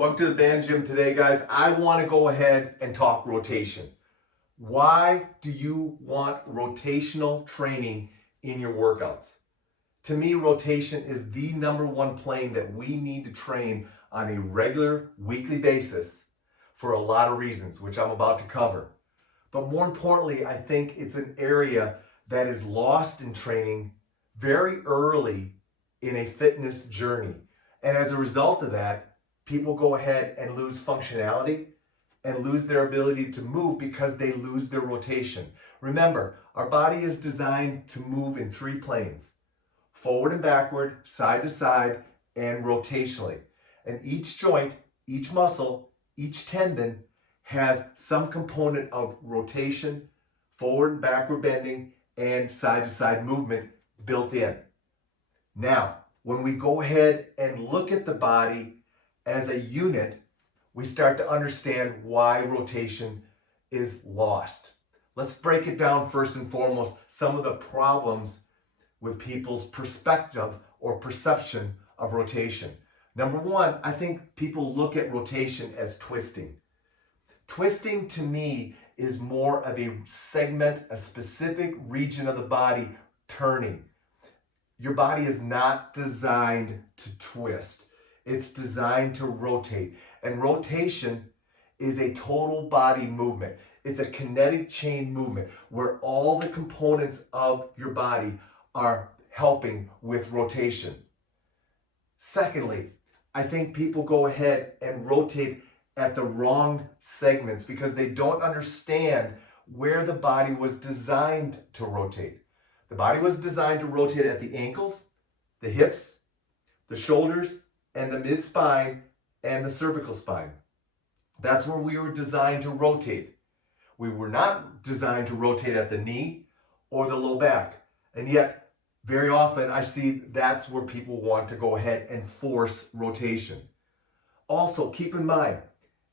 Welcome to the band gym today, guys. I want to go ahead and talk rotation. Why do you want rotational training in your workouts? To me, rotation is the number one plane that we need to train on a regular weekly basis for a lot of reasons, which I'm about to cover. But more importantly, I think it's an area that is lost in training very early in a fitness journey. And as a result of that, people go ahead and lose functionality and lose their ability to move because they lose their rotation. Remember, our body is designed to move in three planes: forward and backward, side to side, and rotationally. And each joint, each muscle, each tendon has some component of rotation, forward and backward bending, and side to side movement built in. Now, when we go ahead and look at the body as a unit, we start to understand why rotation is lost. Let's break it down first and foremost, some of the problems with people's perspective or perception of rotation. Number one, I think people look at rotation as twisting. Twisting to me is more of a segment, a specific region of the body turning. Your body is not designed to twist. It's designed to rotate. And rotation is a total body movement. It's a kinetic chain movement where all the components of your body are helping with rotation. Secondly, I think people go ahead and rotate at the wrong segments because they don't understand where the body was designed to rotate. The body was designed to rotate at the ankles, the hips, the shoulders, and the mid-spine and the cervical spine. That's where we were designed to rotate. We were not designed to rotate at the knee or the low back. And yet, very often I see that's where people want to go ahead and force rotation. Also, keep in mind,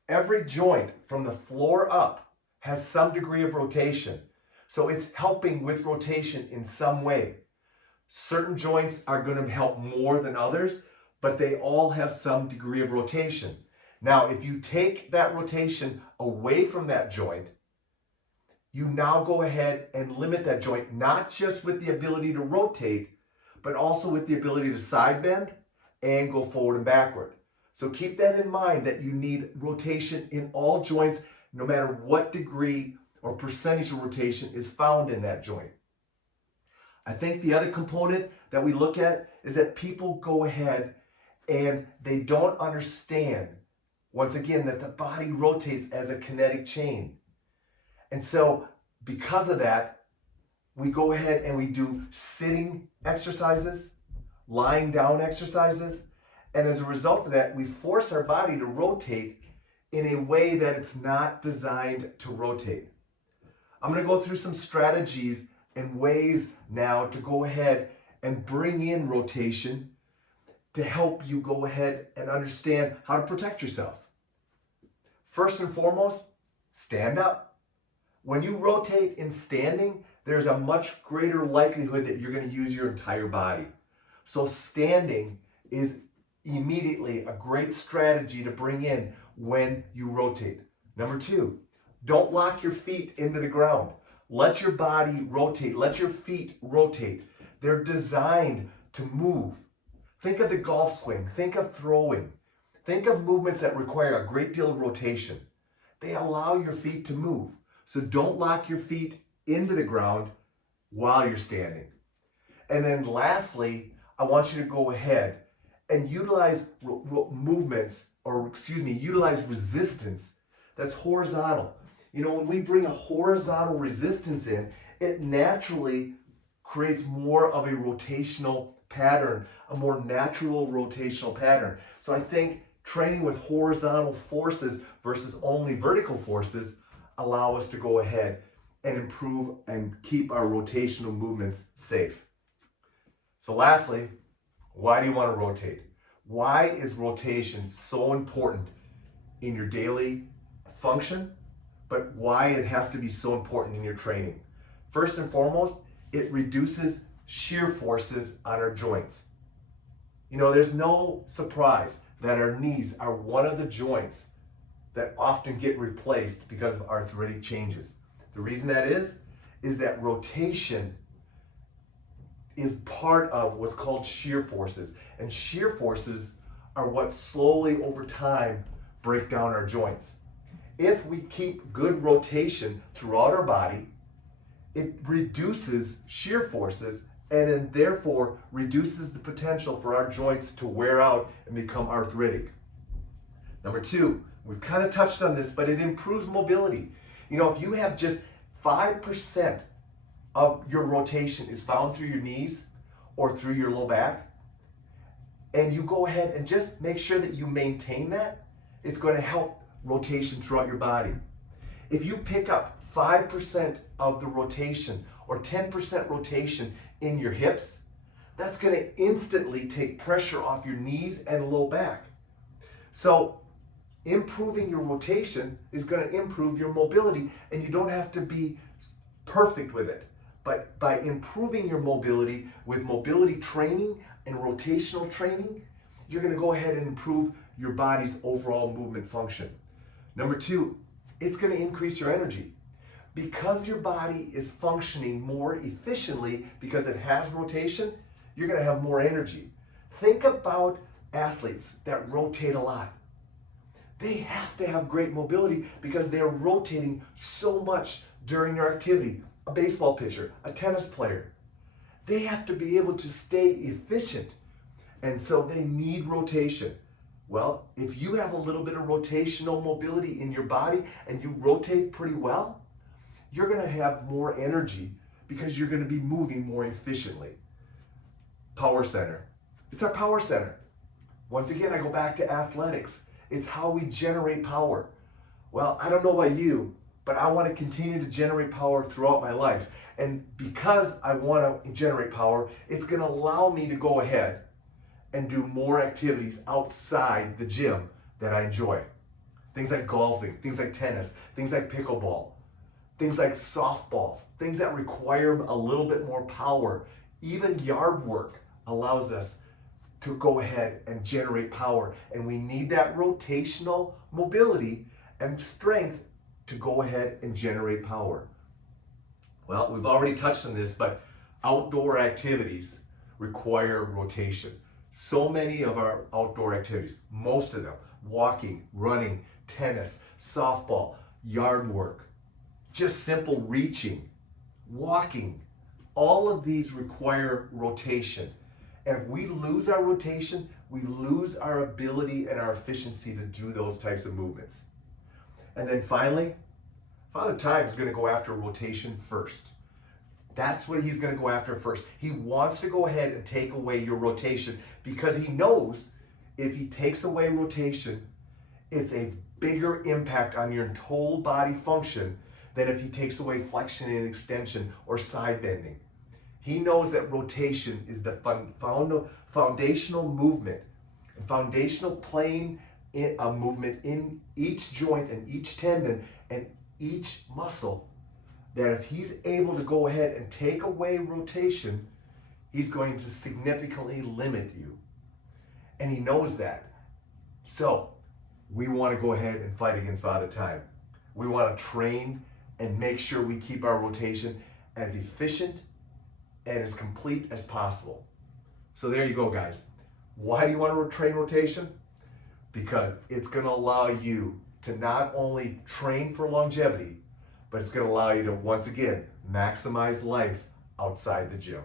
every joint from the floor up has some degree of rotation. So it's helping with rotation in some way. Certain joints are going to help more than others, but they all have some degree of rotation. Now, if you take that rotation away from that joint, you now go ahead and limit that joint, not just with the ability to rotate, but also with the ability to side bend and go forward and backward. So keep that in mind, that you need rotation in all joints, no matter what degree or percentage of rotation is found in that joint. I think the other component that we look at is that people go ahead and they don't understand, once again, that the body rotates as a kinetic chain. And so because of that, we go ahead and we do sitting exercises, lying down exercises, and as a result of that, we force our body to rotate in a way that it's not designed to rotate. I'm going to go through some strategies and ways now to go ahead and bring in rotation to help you go ahead and understand how to protect yourself. First and foremost, stand up. When you rotate in standing, there's a much greater likelihood that you're going to use your entire body. So standing is immediately a great strategy to bring in when you rotate. Number two, don't lock your feet into the ground. Let your body rotate. Let your feet rotate. They're designed to move. Think of the golf swing. Think of throwing. Think of movements that require a great deal of rotation. They allow your feet to move. So don't lock your feet into the ground while you're standing. And then lastly, I want you to go ahead and utilize utilize resistance that's horizontal. You know, when we bring a horizontal resistance in, it naturally creates more of a rotational pattern, a more natural rotational pattern. So I think training with horizontal forces versus only vertical forces allow us to go ahead and improve and keep our rotational movements safe. So lastly, why do you want to rotate? Why is rotation so important in your daily function, but why it has to be so important in your training? First and foremost, it reduces shear forces on our joints. You know, there's no surprise that our knees are one of the joints that often get replaced because of arthritic changes. The reason that is that rotation is part of what's called shear forces. And shear forces are what slowly over time break down our joints. If we keep good rotation throughout our body, it reduces shear forces and then therefore reduces the potential for our joints to wear out and become arthritic. Number two, we've kind of touched on this, but it improves mobility. You know, if you have just 5% of your rotation is found through your knees or through your low back, and you go ahead and just make sure that you maintain that, it's going to help rotation throughout your body. If you pick up 5% of the rotation or 10% rotation in your hips, that's going to instantly take pressure off your knees and low back. So improving your rotation is going to improve your mobility, and you don't have to be perfect with it. But by improving your mobility with mobility training and rotational training, you're going to go ahead and improve your body's overall movement function. Number two, it's going to increase your energy. Because your body is functioning more efficiently because it has rotation, you're going to have more energy. Think about athletes that rotate a lot. They have to have great mobility because they're rotating so much during their activity. A baseball pitcher, a tennis player, they have to be able to stay efficient, and so they need rotation. Well, if you have a little bit of rotational mobility in your body and you rotate pretty well, you're going to have more energy because you're going to be moving more efficiently. Power center. It's our power center. Once again, I go back to athletics. It's how we generate power. Well, I don't know about you, but I want to continue to generate power throughout my life. And because I want to generate power, it's going to allow me to go ahead and do more activities outside the gym that I enjoy. Things like golfing, things like tennis, things like pickleball, things like softball, things that require a little bit more power. Even yard work allows us to go ahead and generate power. And we need that rotational mobility and strength to go ahead and generate power. Well, we've already touched on this, but outdoor activities require rotation. So many of our outdoor activities, most of them, walking, running, tennis, softball, yard work, just simple reaching, walking, all of these require rotation. And if we lose our rotation, we lose our ability and our efficiency to do those types of movements. And then finally, Father Time is going to go after rotation first. That's what he's going to go after first. He wants to go ahead and take away your rotation because he knows if he takes away rotation, it's a bigger impact on your whole body function than if he takes away flexion and extension or side bending. He knows that rotation is the foundational movement, foundational plane movement in each joint and each tendon and each muscle, that if he's able to go ahead and take away rotation, he's going to significantly limit you. And he knows that. So we want to go ahead and fight against Father Time. We want to train and make sure we keep our rotation as efficient and as complete as possible. So there you go, guys. Why do you want to train rotation? Because it's going to allow you to not only train for longevity, but it's going to allow you to, once again, maximize life outside the gym.